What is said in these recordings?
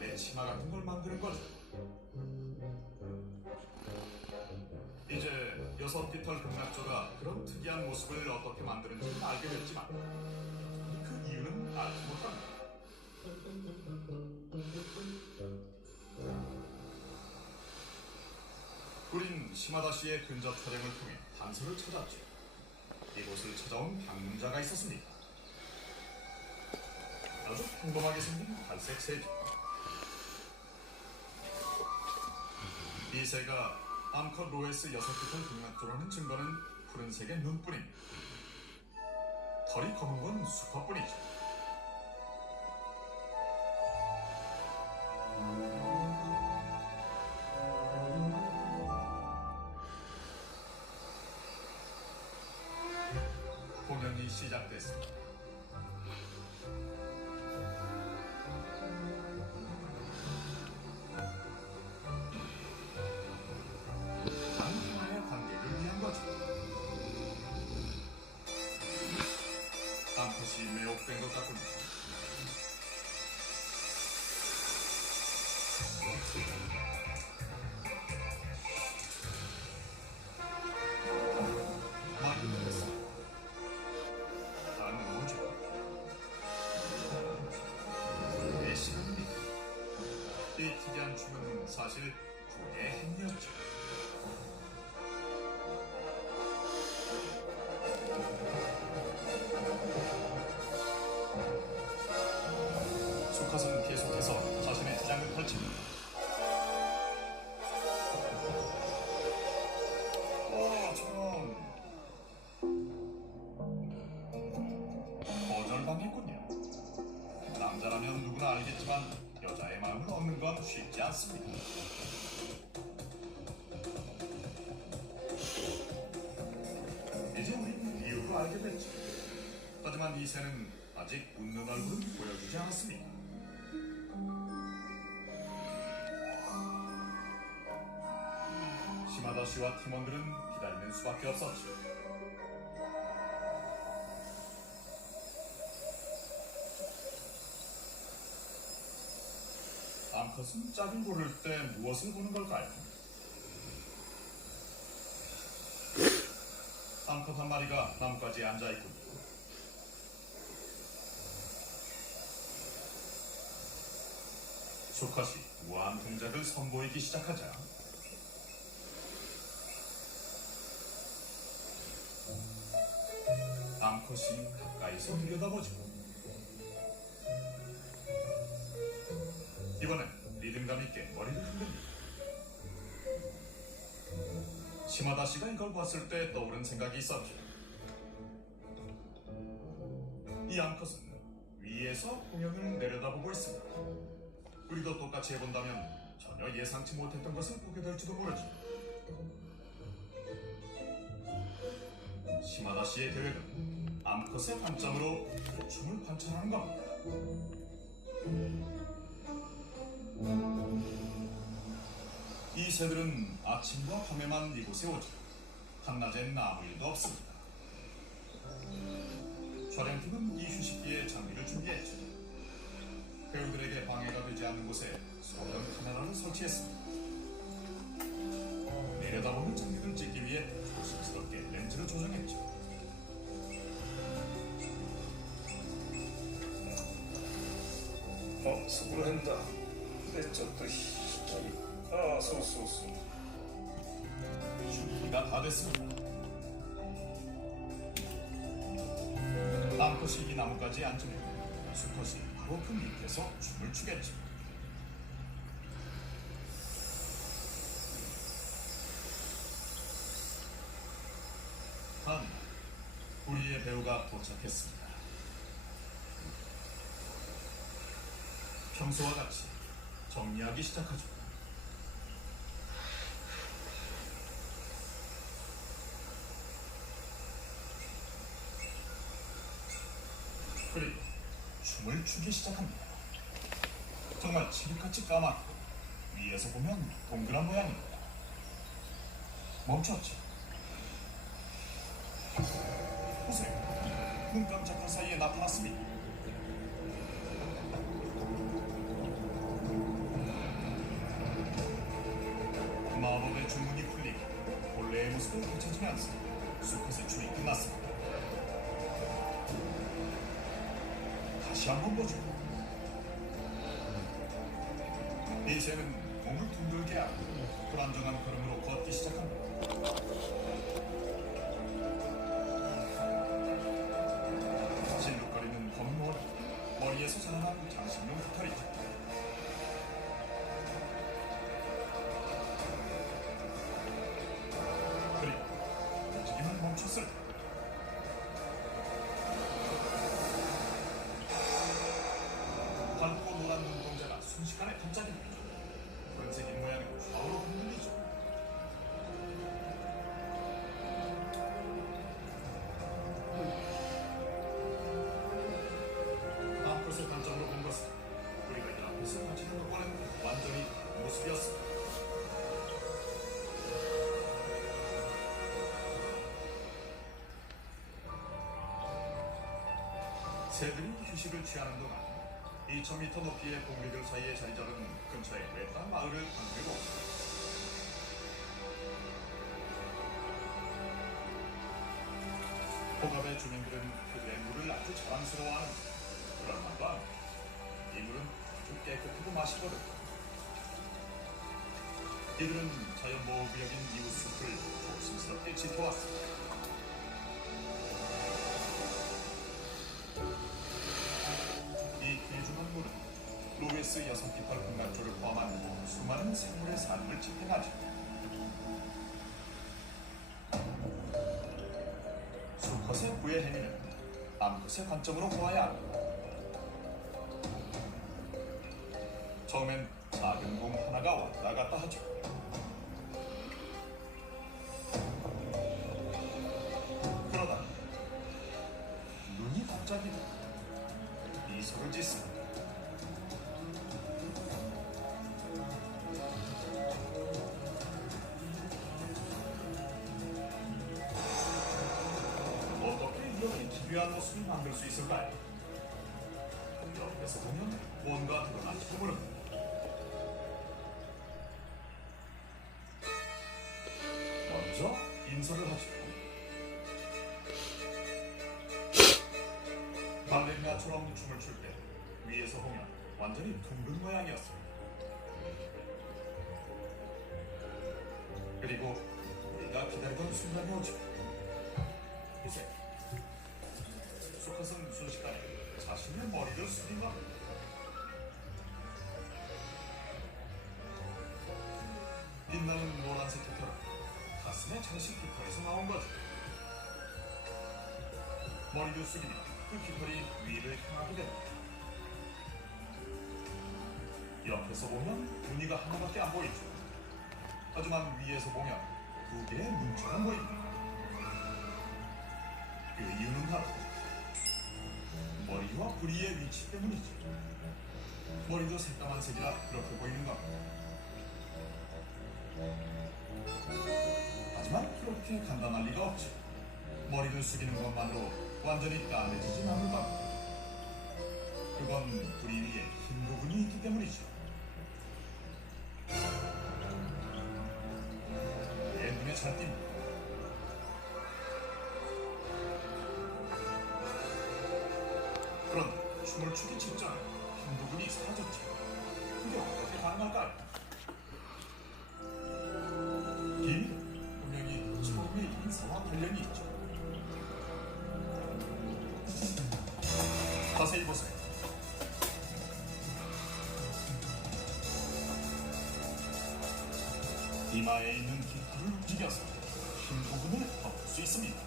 빨래 치마 같은 걸 만드는 거죠. 이제 여섯 깃털 극락조가 그런 특이한 모습을 어떻게 만드는지 알게 됐지만 그 이유는 알지 못합니다. 우린 시마다 씨의 근접 촬영을 통해 단서를 찾았죠. 이곳을 찾아온 방문자가 있었습니다. 아주 평범하게 생긴 갈색 새죠. 이 새가 암컷 로에스 여섯 깃털 극락조라는 증거는 푸른색의 눈뿐입니다. 털이 검은 건 수컷뿐이죠. 공연이 시작됐습니다. 단 하나의 관객을 위한 거죠. 암컷이 매혹된 것 같군요. 이 특이한 춤은 사실 군의 행위였죠. 수컷은 계속해서 자신의 기장을 펼칩니다. 참 거절당했군요. 남자라면 누구나 알겠지만 여자의 마음을 얻는 건 쉽지 않습니다. 이제 우린 이유를 알게 됐죠. 하지만 이 새는 아직 웃는 얼굴은 보여주지 않았습니다. 시마다 씨와 팀원들은 기다리는 수밖에 없었죠. 암컷은 짝을 고를 때 무엇을 보는 걸까요? 암컷 한 마리가 나뭇가지에 앉아있군요. 수컷이 우아한 동작을 선보이기 시작하자 암컷이 가까이서 들여다보죠. 이번엔 리듬감 있게 머리를 흔듭니다. 시마다 씨가 이걸 봤을 때 떠오른 생각이 있었죠. 이 암컷은 위에서 공연을 내려다보고 있습니다. 우리도 똑같이 해본다면 전혀 예상치 못했던 것을 보게 될지도 모르죠. 시마다 씨의 계획은 암컷의 관점으로 그 춤을 관찰하는 겁니다. 이 새들은 아침과 밤에만 이곳에 오죠. 한낮엔 아무 일도 없습니다. 촬영팀은 이 휴식기에 장비를 준비했죠. 배우들에게 방해가 되지 않는 곳에 소형 카메라를 설치했습니다. 내려다보는 장면을 찍기 위해 조심스럽게 렌즈를 조정했죠. 수고한다. 내 쪽도 희귀. 소소소. 준비가 다 됐습니다. 암컷이 이 나무까지 앉으면 수컷이 바로 그 밑에서 춤을 추겠죠. 다음 날 우리의 배우가 도착했습니다. 평소와 같이 정리하기 시작하죠. 그리고 춤을 추기 시작합니다. 정말 칠흑같이 까맣고 위에서 보면 동그란 모양입니다. 멈췄죠. 보세요. 눈 깜짝할 사이에 나타났습니다. 모습을 되찾으면서 수컷의 춤이 끝났습니다. 다시 한번 보죠. 이새는 몸을 둥글게 하고 불안정한 걸음으로 걷기 시작합니다. 실룩거리는 검은 머리, 머리에서 자라난 장식용 깃털이죠. 그리고 움직임은 멈췄을 때 밝고 노란 눈동자가 순식간에 반짝입니다. 푸른색 입모양은 좌우로 흔들리죠. 암컷의 관점으로 본 것은 우리가 이 앞에서 같이 본 것과는 완전히 모습이었습니다. 새들이 휴식을 취하는 동안 2000m 높이의 봉우리들 사이에 자리 잡은 근처의 외딴 마을을 방문해보고 호갑의 주민들은 그들의 물을 아주 자랑스러워하는 그런 말과 이 물은 아주 깨끗하고 맛있거든. 이들은 자연보호구역인 이웃숲을 조심스럽게 지켜왔습니다. 이 귀중한 물은 로웨스 여성 깃털 군락조를 포함한 수많은 생물의 삶을 지탱하죠. 수컷의 구의 행위는 암컷의 관점으로 보아야 합니다. 처음엔 작은 공 하나가 왔다 갔다 하죠. 그러다 눈이 갑자기 미소를 짓습니다. 어떻게 이렇게 기괴한 모습을 만들 수 있을까요? 옆에서 보면 뭔가 드러날지도 모릅니다. 먼저 인사를 하죠. 발레리나처럼 춤을 출 때 위에서 보면 완전히 둥근 모양이었습니다. 그리고 우리가 기다리던 순간이 오죠. 이제 수컷은 순식간에 자신의 머리를 숙인 겁니다. 빛나는 노란색 깃털은 가슴의 장식 깃털에서 나온 거죠. 머리를 숙이면 그 깃털이 위를 향하게 됩니다. 옆에서 보면 무늬가 하나밖에 안 보이죠. 하지만 위에서 보면 두 개의 눈처럼 보입니다. 그 이유는 바로 머리와 부리의 위치 때문이죠. 머리도 새까만 색이라 그렇게 보이는 겁니다. 하지만 그렇게 간단할 리가 없죠. 머리를 숙이는 것만으로 완전히 까매지진 않을 겁니다. 그건 부리 위에 흰 부분이 있기 때문이죠. 내 눈에 잘 띕니다. 그런데 춤을 추기 직전에 흰 부분이 사라졌죠. 그게 어떻게 가능할까요? 비밀은 분명히 처음의 인사와 관련이 있죠. 자세히 보세요. 이마에 있는 깃털을 움직여서 흰 부분을 덮을 수 있습니다.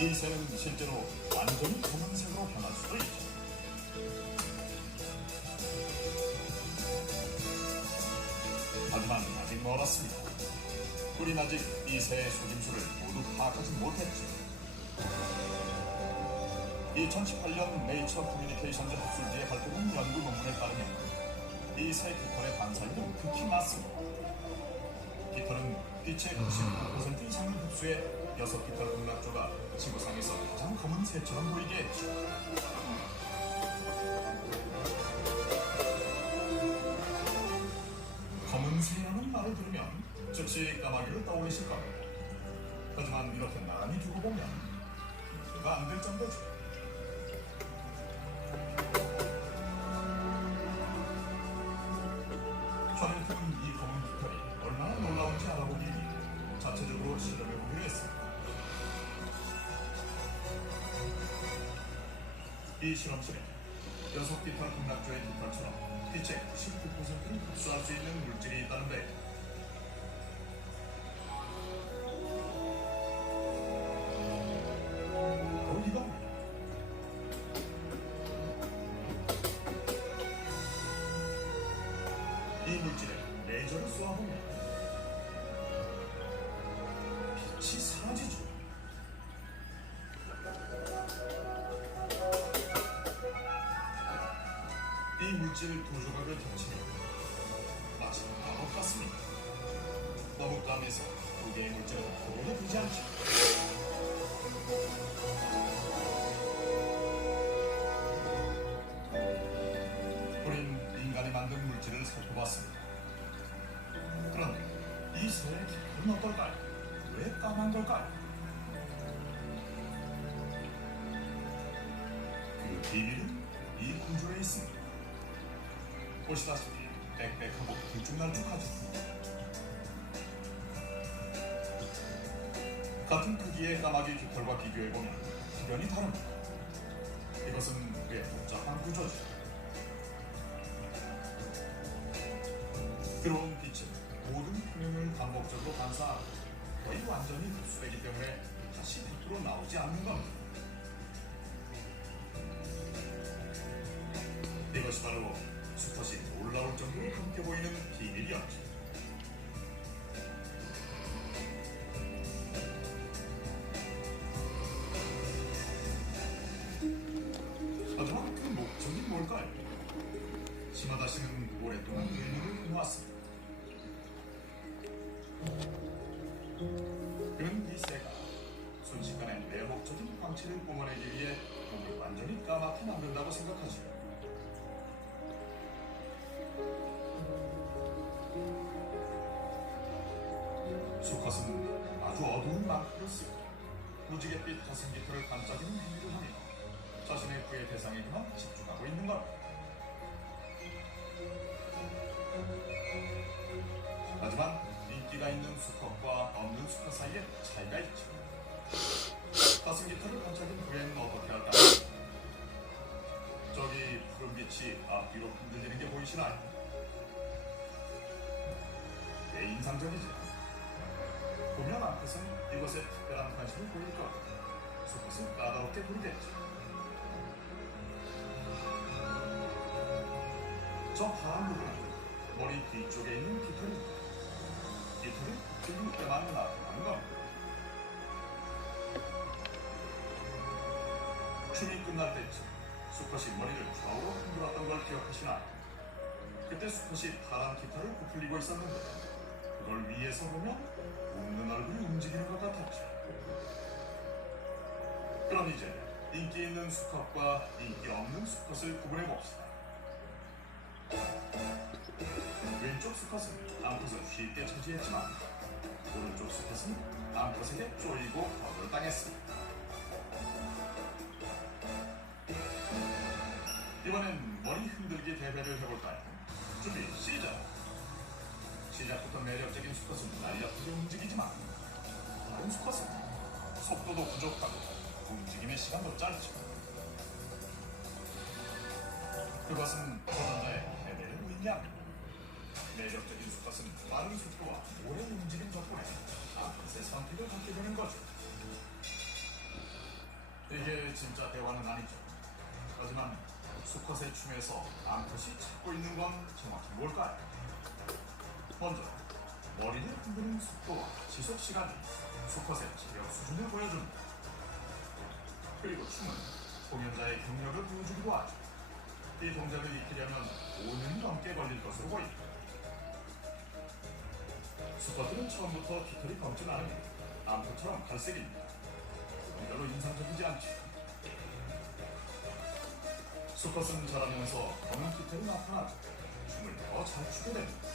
이 새는 실제로 완전히 검은색으로 변할 수도 있죠. 하지만 아직 멀었습니다. 우린 아직 이 새의 속임수를 모두 파악하지 못했죠. 2018년 네이처 커뮤니케이션즈 학술지에 발표된 연구 논문에 따르면 이 새 깃털의 반사율은 극히 낮습니다. 깃털은 빛의 99% 이상을 흡수해 여섯 깃털 극락조가 지구상에서 가장 검은 새처럼 보이게 했죠. 즉시 까마귀를 떠올리실 겁니다. 하지만 이렇게 나란히 두고 보면 비교가 안 될 정도죠. 전일품은 이 검은 깃털이 얼마나 놀라운지 알아보기 위해 자체적으로 실험해보기로 했습니다. 이 실험실에 6깃털 극락조의 깃털처럼 빛의 99%를 흡수할 수 있는 물질이 있다는데 바로 이겁니다. 이 물질에 레이저를 쏘아보면 빛이 사라지죠. 이 물질 두 조각을 겹치면 마치 마법 같습니다. 마법감에서 두 개의 물질은 구분이 되지 않죠. 우린 인간이 만든 물질을 살펴봤습니다. 그런데 이 새의 깃털은 어떨까요? 왜 까만 걸까요? 그 비밀은 이 구조에 있습니다. 보시다시피 빽빽하고 들쭉날쭉하죠. 같은 크기의 까마귀 깃털과 비교해보면 확연히 다릅니다. 이것은 꽤 복잡한 구조죠. 들어온 빛은 모든 표면을 반복적으로 반사하고 거의 완전히 흡수되기 때문에 다시 밖으로 나오지 않는 겁니다. 이것이 바로 수컷이 놀라울 정도로 함께 보이는 비밀이었죠. 하지만 그 목적이 뭘까요? 시마다 씨는 오랫동안 의문을 모았습니다. 그는 이 새가 순식간에 매혹적인 광채를 뿜어내기 위해 몸을 완전히 까맣게 만든다고 생각하죠. 수컷은 아주 어두운 망토를 쓰고 무지갯빛 가슴깃털을 반짝이는 행위를 하며 자신의 구의 대상에게만 집중하고 있는 겁니다. 하지만 인기가 있는 수컷과 없는 수컷 사이에 차이가 있죠. 가슴깃털을 반짝인 후에는 어떻게 할까요? 저기 푸른 빛이 앞뒤로 흔들리는 게 보이시나요? 꽤 인상적이죠. 보면 앞에서는 이것에 특별한 관심을 보일 거고 수컷은 까다롭게 보이겠죠. 저 파란 부분은 머리 뒤쪽에 있는 깃털입니다. 깃털은 들릴 때만 나타나는 겁니다. 춤이 끝날 때쯤 수컷이 머리를 좌우로 흔들었던 걸 기억하시나요? 그때 수컷이 파란 깃털을 부풀리고 있었는데 그걸 위에서 보면 웃는 얼굴이 움직이는 것 같았죠. 그럼 이제 인기 있는 수컷과 인기 없는 수컷을 구분해 봅시다. 왼쪽 수컷은 암컷을 쉽게 차지했지만 오른쪽 수컷은 암컷에게 쪼이고 거절당했습니다. 이번엔 머리 흔들기 대회를 해볼까요? 준비 시작! 시작부터 매력적인 수컷은 날렵하게 움직이지만 다른 수컷은 속도도 부족하고 움직임의 시간도 짧죠. 그것은 도전자의 패배를 의미합니다. 매력적인 수컷은 빠른 속도와 오랜 움직임 덕분에 암컷의 선택을 받게 되는 거죠. 이게 진짜 대화는 아니죠. 하지만 수컷의 춤에서 암컷이 찾고 있는 건 정확히 뭘까요? 먼저 머리를 흔드는 속도와 지속 시간이 수컷의 체력 수준을 보여줍니다. 그리고 춤은 공연자의 경력을 보여주기도 하죠. 이 동작을 익히려면 5년이 넘게 걸릴 것으로 보입니다. 수컷들은 처음부터 깃털이 검진 않으며 암컷처럼 갈색입니다. 별로 인상적이지 않죠. 수컷은 자라면서 검은 깃털이 나타나고 춤을 더 잘 추게 됩니다.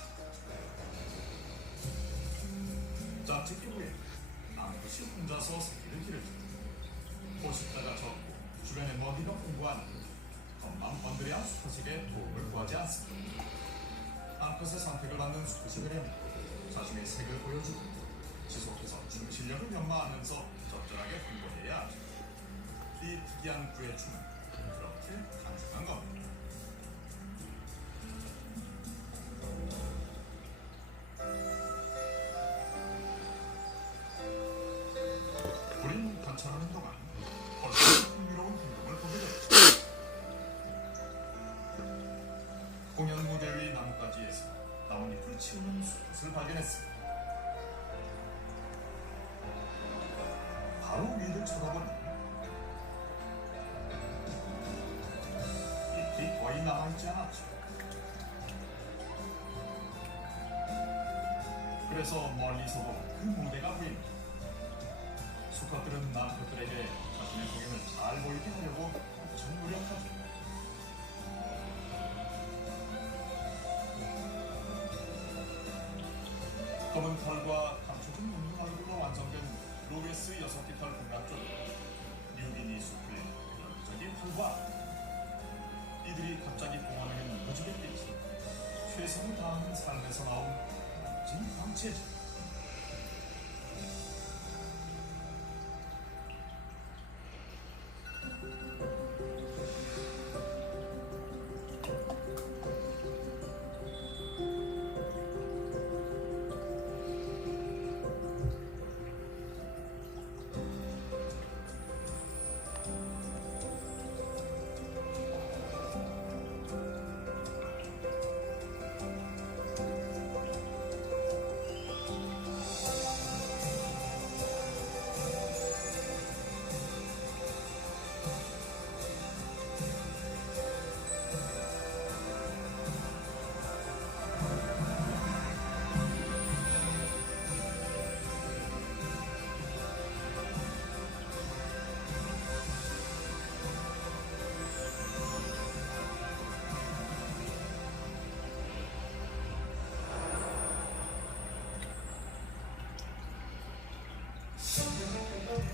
좌측 부부에 암컷이 혼자서 새끼를 기르죠. 포식자가 적고 주변에 먹이가 풍부한 험만 번드레한 수컷에게 도움을 구하지 않습니다. 암컷의 선택을 받는 수컷이라면 자신의 색을 보여주고 지속해서 춤 실력을 연마하면서 적절하게 분배해야 하죠. 이 특이한 부의 춤은 그렇게 탄생한 겁니다. 우린 관찰하는 동안 벌써 흥미로운 행동을 보게 됐죠. 공연 무대 위 나뭇가지에서 나뭇잎을 치우는 수컷을 발견했습니다. 바로 위를 쳐다보니 잎이 거의 남아있지 않았죠. 그래서 멀리서도 그 무대가 보입니다. 수컷들은 남컷들에게 자신의 공연을 잘 보이게 하려고 엄청 노력하죠. 검은 털과 감춰진 웃는 얼굴로 완성된 로베스 6깃털 공략조는 뉴기니 숲의 열정적인 활과 이들이 갑자기 공원에는 무지개 빛이 최선을 다하는 삶에서 나온 멋진 광채죠.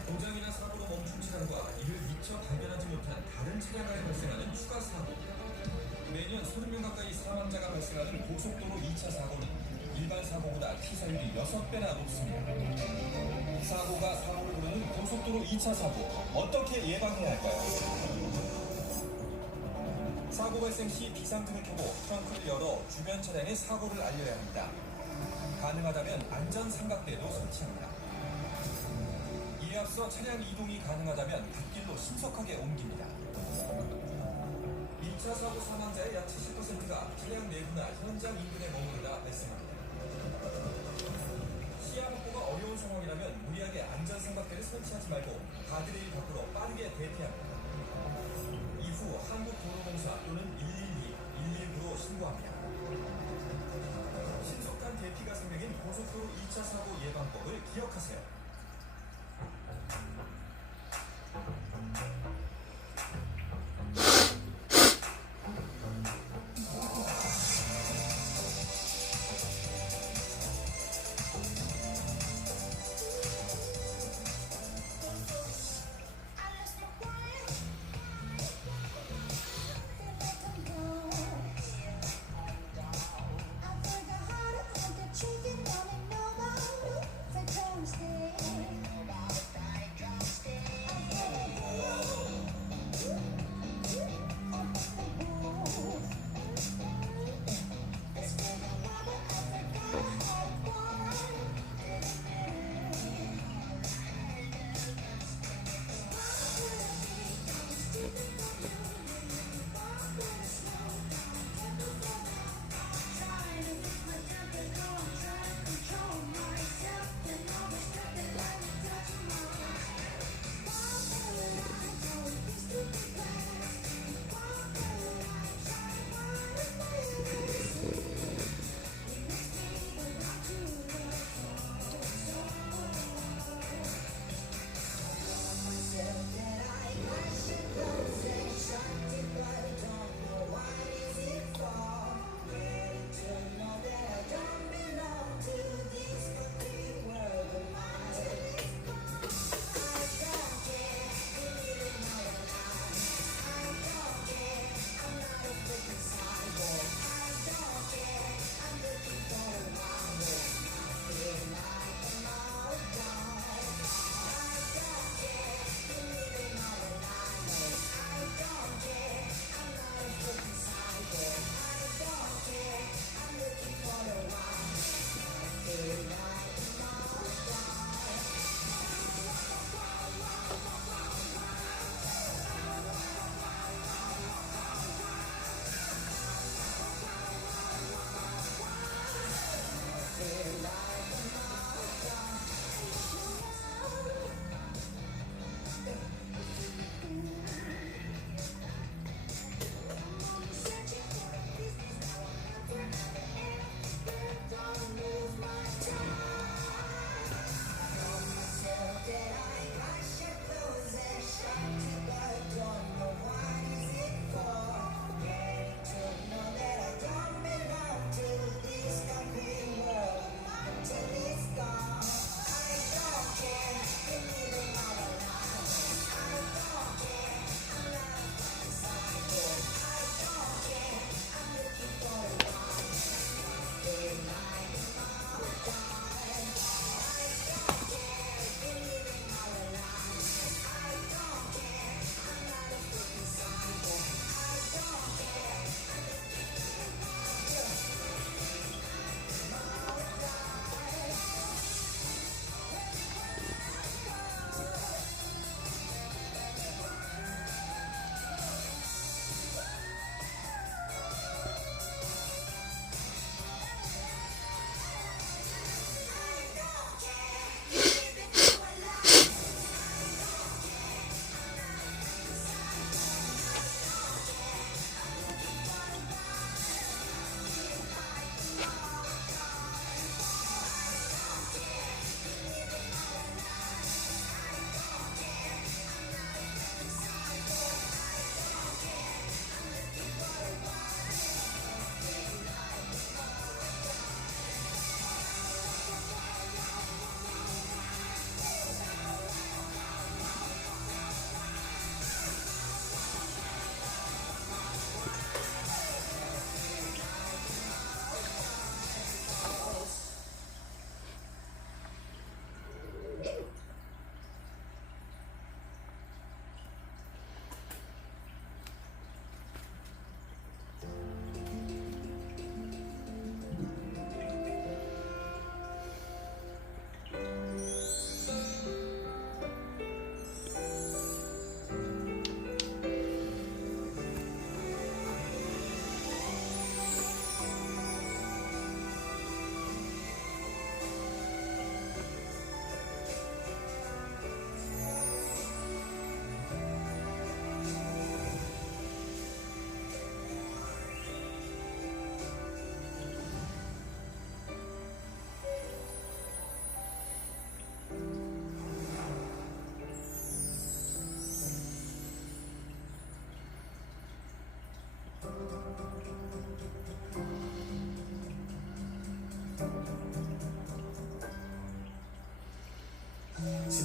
고장이나 사고로 멈춘 차량과 이를 미처 발견하지 못한 다른 차량에 발생하는 추가 사고. 매년 30명 가까이 사망자가 발생하는 고속도로 2차 사고는 일반 사고보다 피사율이 6배나 높습니다. 사고가 사고를 부르는 고속도로 2차 사고, 어떻게 예방해야 할까요? 사고 발생 시 비상등을 켜고 트렁크를 열어 주변 차량의 사고를 알려야 합니다. 가능하다면 안전 삼각대도 설치합니다. 이에 앞서 차량 이동이 가능하다면 갓길로 신속하게 옮깁니다. 2차 사고 사망자의 약 70%가 차량 내부나 현장 인근에 머무르다 발생합니다. 시야 확보가 어려운 상황이라면 무리하게 안전 삼각대를 설치하지 말고 가드레일 밖으로 빠르게 대피합니다. 이후 한국도로공사 또는 112, 119로 신고합니다. 신속한 대피가 생명인 고속도로 2차 사고 예방법을 기억하세요. Chicken, don't know my root, for Thursday.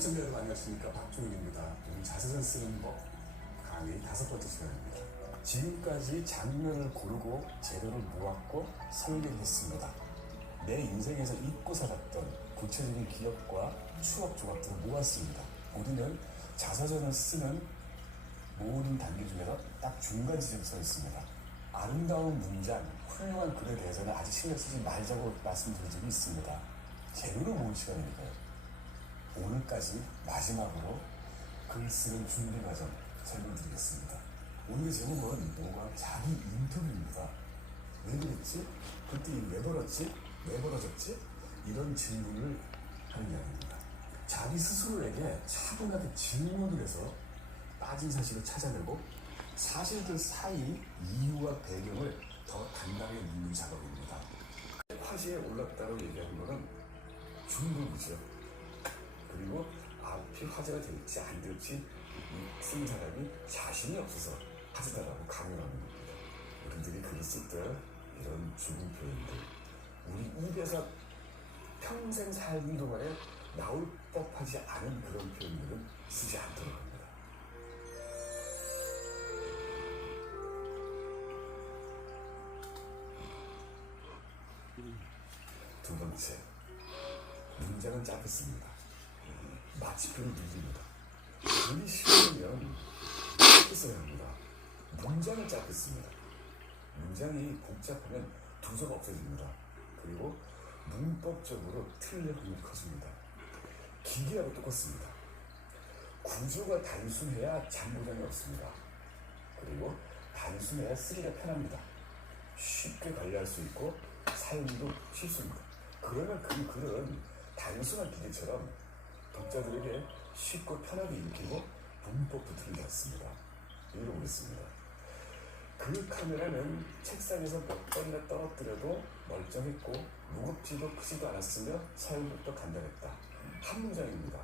시청자 여러분 안녕하십니까. 박종훈입니다. 오늘 자서전 쓰는 법 강의 5번째 시간입니다. 지금까지 장면을 고르고 재료를 모았고 설계했습니다. 내 인생에서 잊고 살았던 구체적인 기억과 추억 조각들을 모았습니다. 우리는 자서전을 쓰는 모든 단계 중에서 딱 중간 지점에 서 있습니다. 아름다운 문장, 훌륭한 글에 대해서는 아직 신경 쓰지 말자고 말씀드린 적이 있습니다. 재료를 모을 시간이니까요. 오늘까지 마지막으로 글 쓰는 준비 과정 설명드리겠습니다. 오늘의 제목은 뭔가 자기 인터뷰입니다. 왜 그랬지? 그때 왜 벌었지? 왜 벌어졌지? 이런 질문을 하는 이야기입니다. 자기 스스로에게 차분하게 질문을 해서 빠진 사실을 찾아내고 사실들 사이 이유와 배경을 더 단단하게 묻는 작업입니다. 화제에 올랐다고 얘기하는 것은 중독이죠. 그리고 앞이 화제가 될지 안 될지 쓴 사람이 자신이 없어서 하지다라고 강요하는 겁니다. 우리들이 글을 쓸 때 이런 죽은 표현들, 우리 입에서 평생 살는 동안에 나올 법하지 않은 그런 표현들은 쓰지 않도록 합니다. 두 번째, 문장은 짧습니다. 마치표를 누릅니다. 글이 싫으면 짧게 써야 합니다. 문장은 짧게 씁니다. 문장이 복잡하면 두서가 없어집니다. 그리고 문법적으로 틀릴 확률이 커집니다. 기계하고 똑같습니다. 구조가 단순해야 잠보장이 없습니다. 그리고 단순해야 쓰기가 편합니다. 쉽게 관리할 수 있고 사용도 쉽습니다. 그러면 그 글은 단순한 기계처럼 독자들에게 쉽고 편하게 읽히고 문법도 틀리지 않습니다. 읽어보겠습니다. 그 카메라는 책상에서 몇 번이나 떨어뜨려도 멀쩡했고 무겁지도 크지도 않았으며 사용법도 간단했다. 한 문장입니다.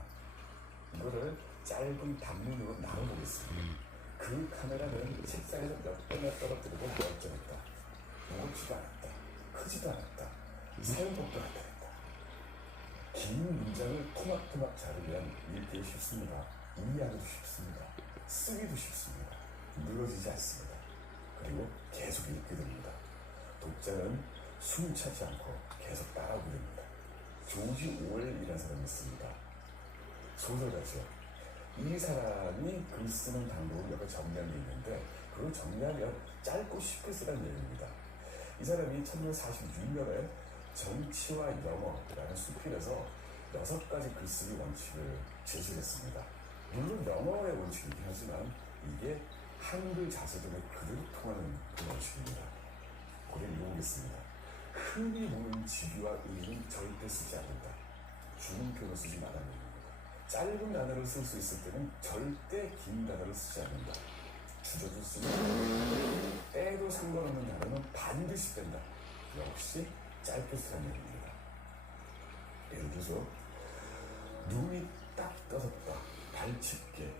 이거를 짧은 단문으로 나눠보겠습니다. 그 카메라는 책상에서 몇 번이나 떨어뜨려도 멀쩡했다. 무겁지도 않았다. 크지도 않았다. 사용법도 간단했다. 긴 문장을 토막토막 자르면 읽기 쉽습니다. 이해하기도 쉽습니다. 쓰기도 쉽습니다. 늘어지지 않습니다. 그리고 계속 읽게 됩니다. 독자는 숨 차지 않고 계속 따라오게 됩니다. 조지 오웰이라는 사람이 있습니다. 소설가죠. 이 사람이 글 쓰는 방법을 몇 개 정리한 게 있는데 그걸 정리하면 짧고 쉽게 쓰라는 얘기입니다. 이 사람이 1946년에 정치와 영어라는 수필에서 6가지 글쓰기 원칙을 제시했습니다. 물론 영어의 원칙이긴 하지만 이게 한글 자서전의 그대로 통하는 그 원칙입니다. 고개 읽어보겠습니다. 흔히 보는 지위와 의미는 절대 쓰지 않는다. 죽은 표현을 쓰지 말라는 얘기입니다. 짧은 단어를 쓸 수 있을 때는 절대 긴 단어를 쓰지 않는다. 주저도 쓰지 않는다. 때도 상관없는 단어는 반드시 뺀다. 역시 짧게 쓰라는 얘기입니다. 예를 들어서 눈이 딱 떠섰다. 발집게.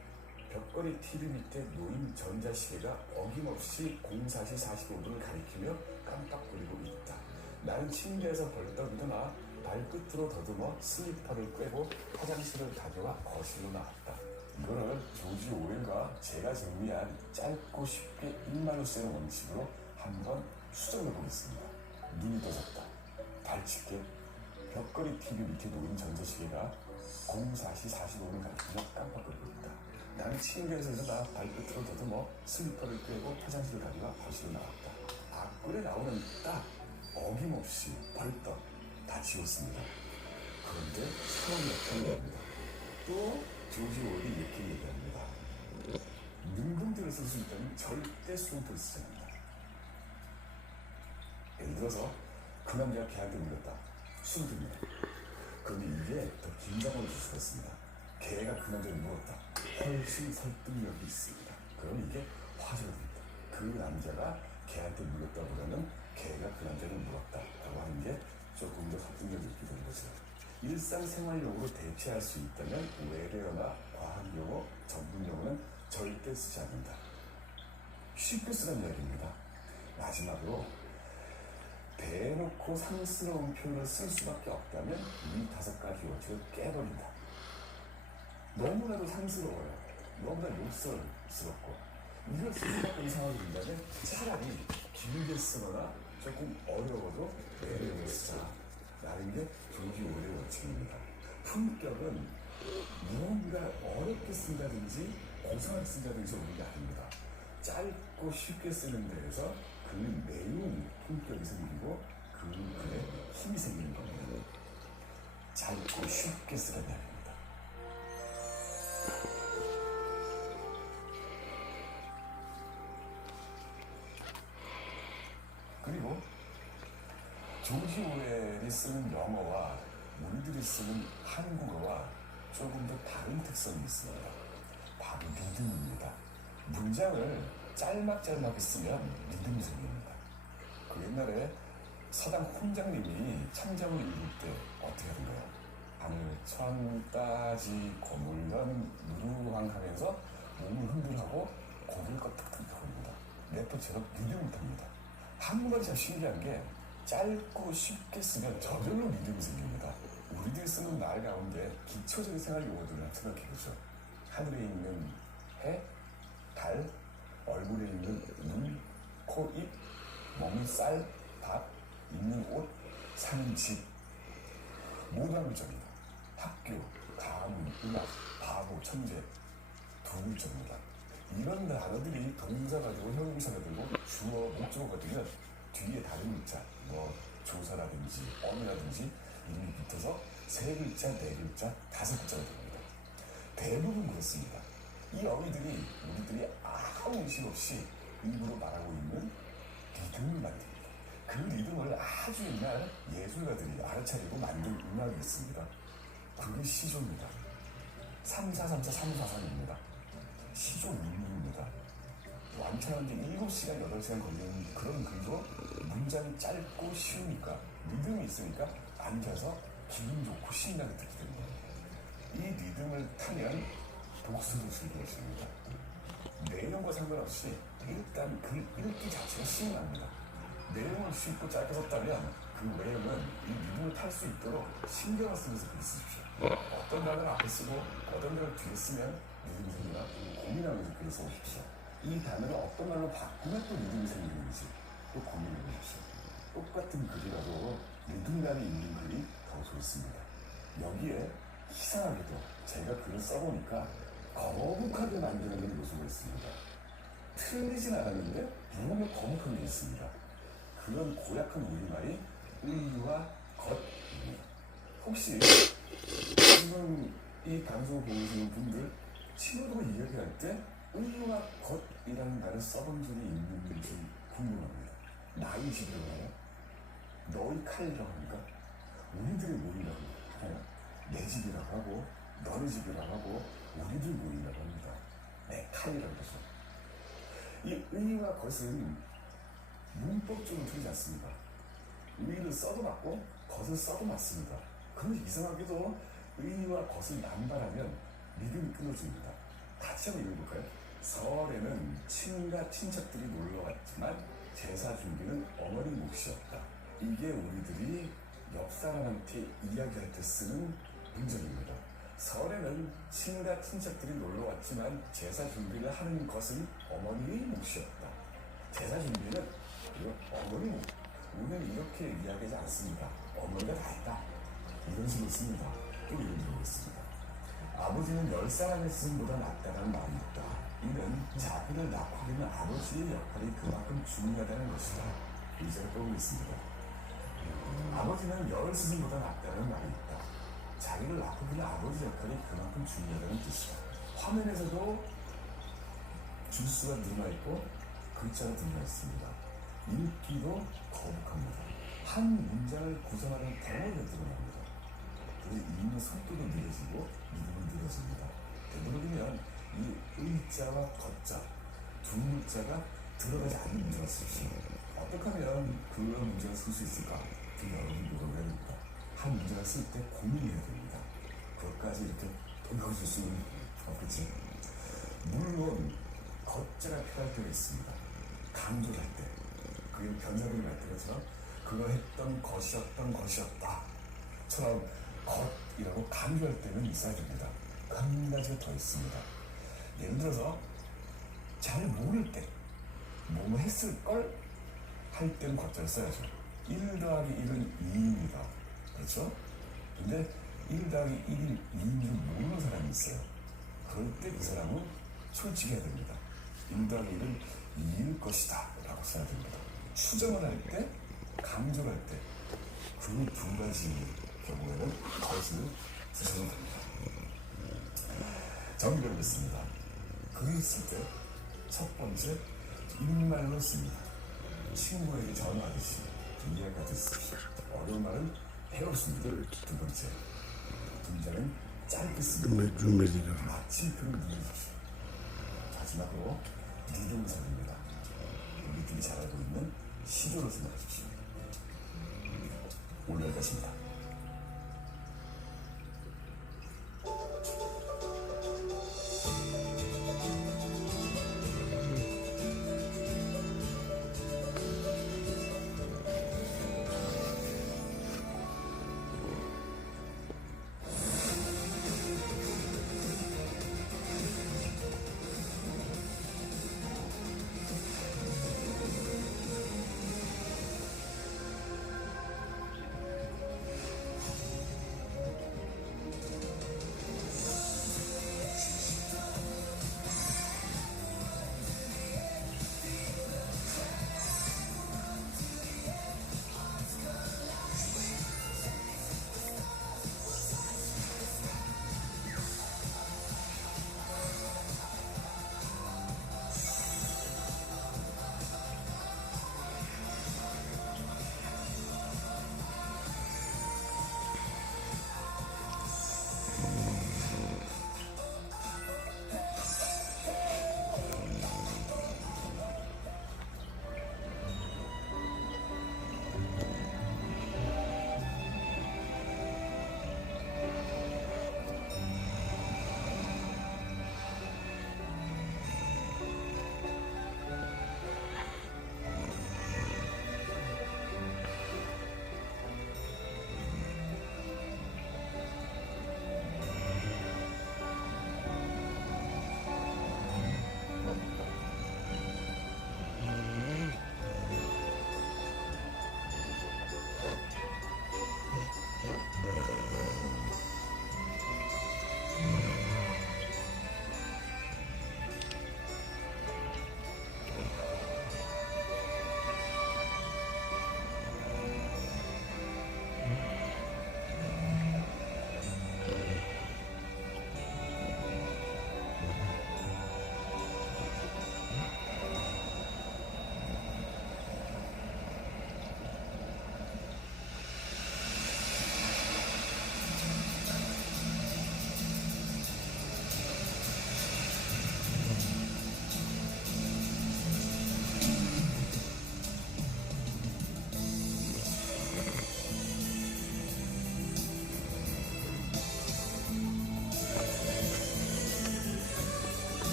벽걸이 TV 밑에 놓인 전자시계가 어김없이 04시 45분을 가리키며 깜빡거리고 있다. 나는 침대에서 벌떡 일어나 발끝으로 더듬어 슬리퍼를 꿰고 화장실을 다녀와 거실로 나왔다. 이거를 조지 오웰과 제가 정리한 짧고 쉽게 일말로 쓰는 원칙으로 한번 수정해 보겠습니다. 눈이 떠졌다. 발집게. 벽걸이 TV 밑에 놓인 전자시계가 04시 45분을 가리키며 깜빡거리고 있다. 나는 침대에서 일어나 발끝으로 더듬어 슬리퍼를 꿰고 화장실을 다녀와 거실로 나왔다. 앞글에 나오는 딱 어김없이 벌떡 다 지웠습니다. 그런데 상황이 어떻습니다. 또 조지 오웰이 이렇게 얘기합니다. 능동태를 쓸 수 있다면 절대 수동태를 쓰지 않는다. 예를 들어서 그 남자가 걔한테 물렸다. 수동태입니다. 그런데 이게 더 긴장을 줄 수가 있습니다. 걔가 그 남자를 물었다. 훨씬 설득력이 있습니다. 그럼 이게 화제가 됩니다. 그 남자가 걔한테 물렸다보다는 걔가 그 남자를 물었다라고 하는 게 조금 더 설득력이 있게 되는 거죠. 일상생활용으로 대체할 수 있다면 외래어나 과학용어, 전문용어는 절대 쓰지 않는다. 쉽게 쓰라는 이야기입니다. 마지막으로 대놓고 상스러운 표현을 쓸 수밖에 없다면 이 5가지 원칙을 깨버린다. 너무나도 상스러워요. 너무나 욕설스럽고 이걸 쓸 수밖에 없는 상황이 된다면 차라리 길게 쓰거나 조금 어려워도 내려오게 쓰자 라는 게 조지 오웰의 원칙입니다. 품격은 무언가 어렵게 쓴다든지 고상하게 쓴다든지 오는 게 아닙니다. 짧고 쉽게 쓰는 데에서 그 내용 품격이 생기고 그 글에 힘이 생기는 겁니다. 짧고 쉽게 쓰라는 이야기입니다. 그리고 조지 오웰이 쓰는 영어와 우리들이 쓰는 한국어와 조금 더 다른 특성이 있습니다. 바로 리듬입니다. 문장을 짤막짤막하게 쓰면 리듬이 생깁니다. 그 옛날에 서당 훈장님이 창정을 읽을 때 어떻게 하던가요? 하늘 천까지 고물던 누르왕 하면서 몸을 흔들하고 고개를 껐다닥 펴봅니다. 래퍼처럼 리듬을 탑니다. 한국말이 참 신기한 게 짧고 쉽게 쓰면 저절로 리듬이 생깁니다. 우리들이 쓰는 말 가운데 기초적인 생활 용어들을 한번 생각해보죠. 하늘에 있는 해, 달, 얼굴에 있는 눈, 코, 입, 먹는 쌀, 밥, 입는 옷, 사는 집. 모두 한 글자입니다. 학교, 가문, 음악, 바보, 천재. 두 글자입니다. 이런 단어들이 동사가 되고 형용사가 되고 주어, 목적어가 되면 뒤에 다른 글자, 뭐 조사라든지 어미라든지 이름이 붙어서 세 글자, 네 글자, 다섯 글자가 됩니다. 대부분 그렇습니다. 이 어휘들이 우리들이 아무 의식 없이 입으로 말하고 있는 리듬을 만듭니다. 그 리듬을 아주 옛날 예술가들이 알아차리고 만든 음악이 있습니다. 그게 시조입니다. 3434, 343입니다. 시조 민물입니다. 완창하는데 7시간, 8시간 걸리는 그런 글도 문장이 짧고 쉬우니까 리듬이 있으니까 앉아서 기분 좋고 신나게 듣게 됩니다. 이 리듬을 타면 독서를 즐길 것입니다. 내용과 상관없이 일단 글 읽기 자체가 신이 납니다. 내용을 쉽고 짧게 썼다면 그 외에는 이 리듬을 탈 수 있도록 신경을 쓰면서 글 쓰십시오. 어떤 단어를 앞에 쓰고 어떤 단어를 뒤에 쓰면 리듬이 생기나 고민하면서 글을 써보십시오. 이 단어를 어떤 말로 바꾸면 또 리듬이 생기는지 또 고민해보십시오. 똑같은 글이라도 리듬감이 있는 글이 더 좋습니다. 여기에 이상하게도 제가 글을 써보니까 거북하게 만드는 요소가 있습니다. 틀리진 않았는데 뭔가 거북한 게 있습니다. 그런 고약한 우리말이 의와 겉입니다. 혹시 지금 이 방송을 보고 계시는 분들 친구들과 이야기할 때 의와 겉이라는 말을 써본 적이 있는지 궁금합니다. 나의 집이라고 해요? 너의 칼이라고 합니까? 우리들이 모이라고 해요? 내 집이라고 하고 너네 집이라고 하고 우리들 모이라고 합니다. 내 칼이라고 해서 이 의와 겉은 문법적으로 틀리지 않습니다. 의를 써도 맞고 겉을 써도 맞습니다. 그런데 이상하게도 의와 겉을 남발하면 믿음이 끊어집니다. 같이 한번 읽어볼까요? 설에는 친가 친척들이 놀러 왔지만 제사 준비는 어머니 몫이었다. 이게 우리들이 옆 사람한테 이야기할 때 쓰는 문장입니다. 설에는 친가 친척들이 놀러 왔지만 제사 준비를 하는 것은 어머니의 몫이었다. 제사 준비는 어머니 몫. 우리는 이렇게 이야기하지 않습니다. 어머니가 다 했다. 이런 식으로 씁니다. 또 이런 식으로 있습니다. 아버지는 10사람의 스승보다 낫다는 말이 있다. 이는 자기를 낳고기는 아버지의 역할이 그만큼 중요하다는 것이다. 의자를 떠오고 있습니다. 아버지는 10스승보다 낫다는 말이 있다. 자기를 낳고기는 아버지 역할이 그만큼 중요하다는 뜻이다. 화면에서도 줄수가 늘어나있고 글자가 늘어나있습니다. 읽기도 거북합니다. 한 문장을 구성하는 덩어리가 늘어납니다. 그래서 읽는 속도도 느려지고 리듬은 늘어집니다. 되도록이면 이 의자와 겉자 두 글자가 들어가지 않는 문장을 쓰십시오. 어떻게 하면 그 문장을 쓸 수 있을까? 그 여러분이 노력을 해야 됩니다. 한 문장을 쓸 때 고민해야 됩니다. 그것까지 이렇게 돌려줄 수는 없겠지. 물론 겉자가 필요할 때가 있습니다. 강조를 할 때, 그게 변사들이 할 때처럼 그거 했던 것이었던 것이었다 처럼 겉이라고 강조할 때는 있어야 됩니다. 한 가지가 더 있습니다. 예를 들어서 잘 모를 때 뭐뭐 했을 걸 할 때는 괄자를 써야죠. 1 더하기 1은 2입니다. 그렇죠? 근데 1 더하기 1인 2인 줄 모르는 사람이 있어요. 그럴 때 그 사람은 솔직해야 됩니다. 1 더하기 1은 2일 것이다 라고 써야 됩니다. 추정을 할 때, 강조를 할 때 그 두 가지 경우에는 것을 쓰시면 됩니다. 정의를 맺습니다. 그게 있을 때 첫 번째 일말로 씁니다. 친구에게 전화하듯이 이해하듯이 어려운 말은 배웠습니다. 두 번째 문장은 짧게 씁니다. 마침표를 누르십시오. 마지막으로 누동사입니다. 우리들이 잘 알고 있는 시조로 생각하십시오. 오늘 여기까지입니다.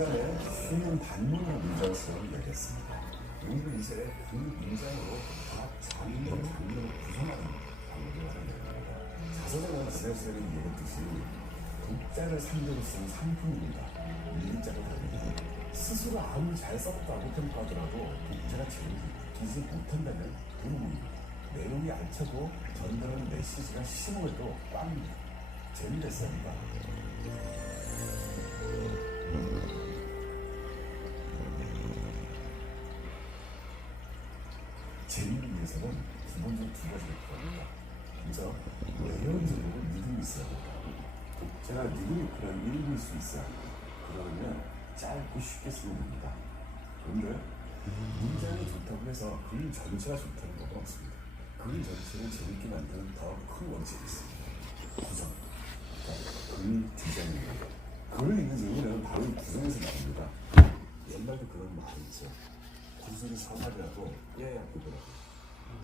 시간에 쉬는 반문으로 문장을 쓰라고 이야기했습니다. 용도 이제 그 문장으로 다 장면을 구성하는 방법을 하는 내용입니다. 자서전은 지난 시간에 이야기했듯이 독자를 상대로 쓰는 상품입니다. 일자가 다르게 스스로 아무리 잘 썼다고 평가하더라도 독자가 즐기지 못한다면 불문입니다. 내용이 알차고 전달하는 메시지가 심오해도 꽝입니다. 재미있습니다. 재미를 위해서는 기본적으로 두 가지가 필요합니다. 먼저 외연적으로 믿음이 있어야 합니다. 독자가 믿음이 그런 읽을 수 있어야 합니다. 그러면 짧고 쉽게 쓰면 됩니다. 그런데 문장이 좋다고 해서 글 전체가 좋다는 건 없습니다. 글 전체를 재밌게 만드는 더 큰 원칙이 있습니다. 구성, 그러니까 글 디자인입니다. 글을 읽는 재미는 바로 이 구성에서 나옵니다. 옛날도 그런 말이 있죠. 구슬이 서사라도 깨야 보더라고.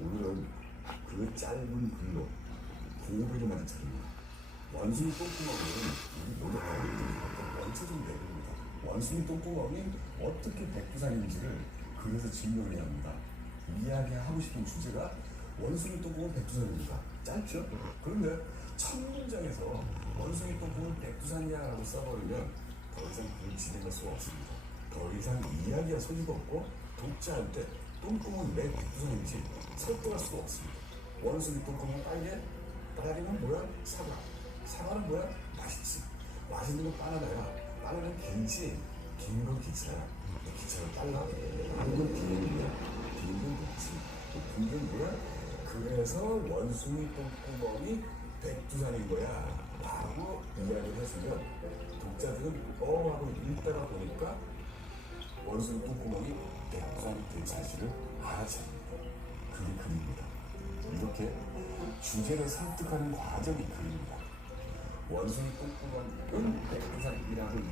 오늘은 그 짧은 글로 고비를 만든 차례입니다. 원숭이 똥구멍은 우리 노력하고 있는 원초적 내용입니다. 원숭이 똥구멍이 어떻게 백두산인지를 그래서 증명해야 합니다. 이야기하고 싶은 주제가 원숭이 똥구멍 백두산입니다. 짧죠? 그런데 첫 문장에서 원숭이 똥구멍 백두산이야 라고 써버리면 더 이상 그 진행할 수가 없습니다. 더 이상 이야기할 소지도 없고 독자한테 똥구멍이 왜 백두산인지 설득할 수가 없습니다. 원숭이 똥구멍 빨개? 빨개는 뭐야? 사과. 사과는 뭐야? 맛있지. 맛있는 건 바나나야. 바나나는 길지. 긴 건 기차야. 기차는 빨라. 긴 건 비행기야. 긴 건 높지. 긴 건 뭐야? 그래서 원숭이 똥구멍이 백두산인 거야 라고 이야기를 해주면 독자들은 하고 읽다가 보니까 원숭이 똥구멍이 백두산이 된 사실을 알아챕니다. 그게 글입니다. 이렇게 주제를 설득하는 과정이 글입니다. 원숭이 똥구멍은 백두산이라고